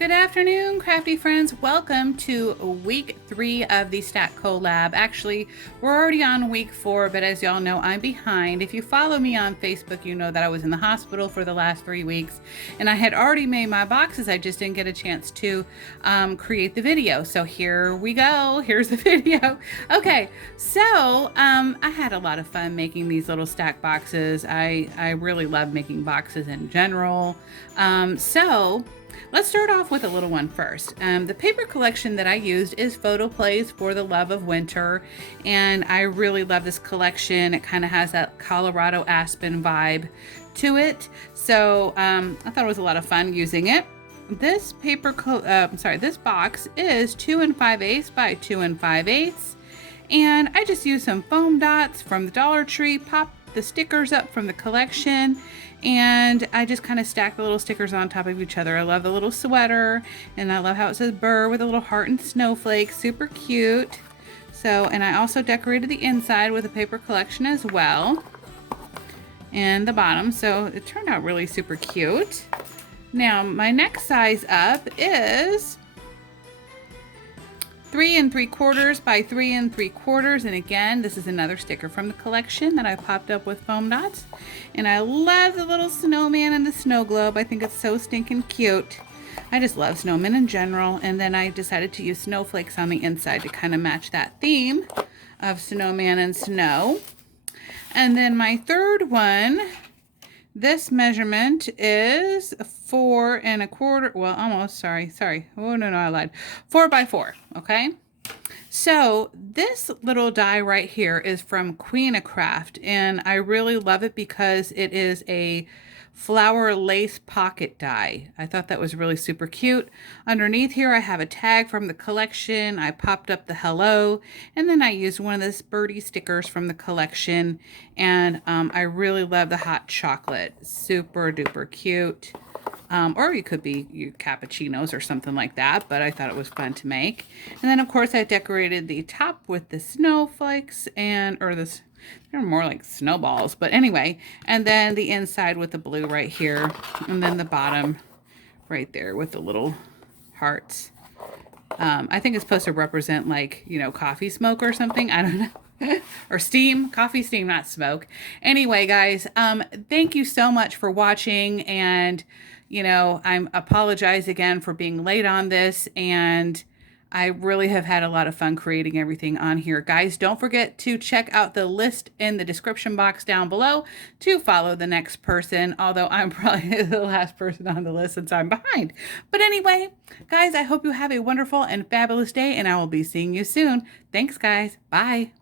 Good afternoon, crafty friends. Welcome to week 3 of the Stack Collab. Actually, we're already on week 4, but as y'all know, I'm behind. If you follow me on Facebook, you know that I was in the hospital for the last 3 weeks, and I had already made my boxes. I just didn't get a chance to create the video. So here we go. Here's the video. Okay, so I had a lot of fun making these little stack boxes. I really love making boxes in general. So let's start off with a little one first. The paper collection that I used is Photo Plays for the Love of Winter, and I really love this collection. It kind of has that Colorado aspen vibe to it, so I thought it was a lot of fun using it. This this box is 2 5/8 by 2 5/8, and I just used some foam dots from the Dollar Tree, popped the stickers up from the collection, and I just kind of stacked the little stickers on top of each other. I love the little sweater, and I love how it says Burr with a little heart and snowflake. Super cute. So, and I also decorated the inside with a paper collection as well, and the bottom. So it turned out really super cute. Now my next size up is 3 3/4 by 3 3/4, and again, this is another sticker from the collection that I popped up with foam dots. And I love the little snowman and the snow globe. I think it's so stinking cute. I just love snowmen in general, and then I decided to use snowflakes on the inside to kind of match that theme of snowman and snow. And then my third one, this measurement is 4 1/4, well, almost, sorry. Oh, no, I lied. 4 by 4, okay? So this little die right here is from Queen of Craft, and I really love it because it is a flower lace pocket die. I thought that was really super cute. Underneath here, I have a tag from the collection. I popped up the hello, and then I used one of this birdie stickers from the collection, and I really love the hot chocolate. Super duper cute. Or it could be your cappuccinos or something like that, but I thought it was fun to make. And then of course I decorated the top with the snowflakes they're more like snowballs, but anyway, and then the inside with the blue right here, and then the bottom right there with the little hearts. I think it's supposed to represent, like, you know, coffee smoke or something. I don't know. Or steam, coffee steam, not smoke. Anyway, guys, thank you so much for watching, and you know, I apologize again for being late on this, and I really have had a lot of fun creating everything on here. Guys, don't forget to check out the list in the description box down below to follow the next person, although I'm probably the last person on the list since I'm behind. But anyway, guys, I hope you have a wonderful and fabulous day, and I will be seeing you soon. Thanks, guys. Bye.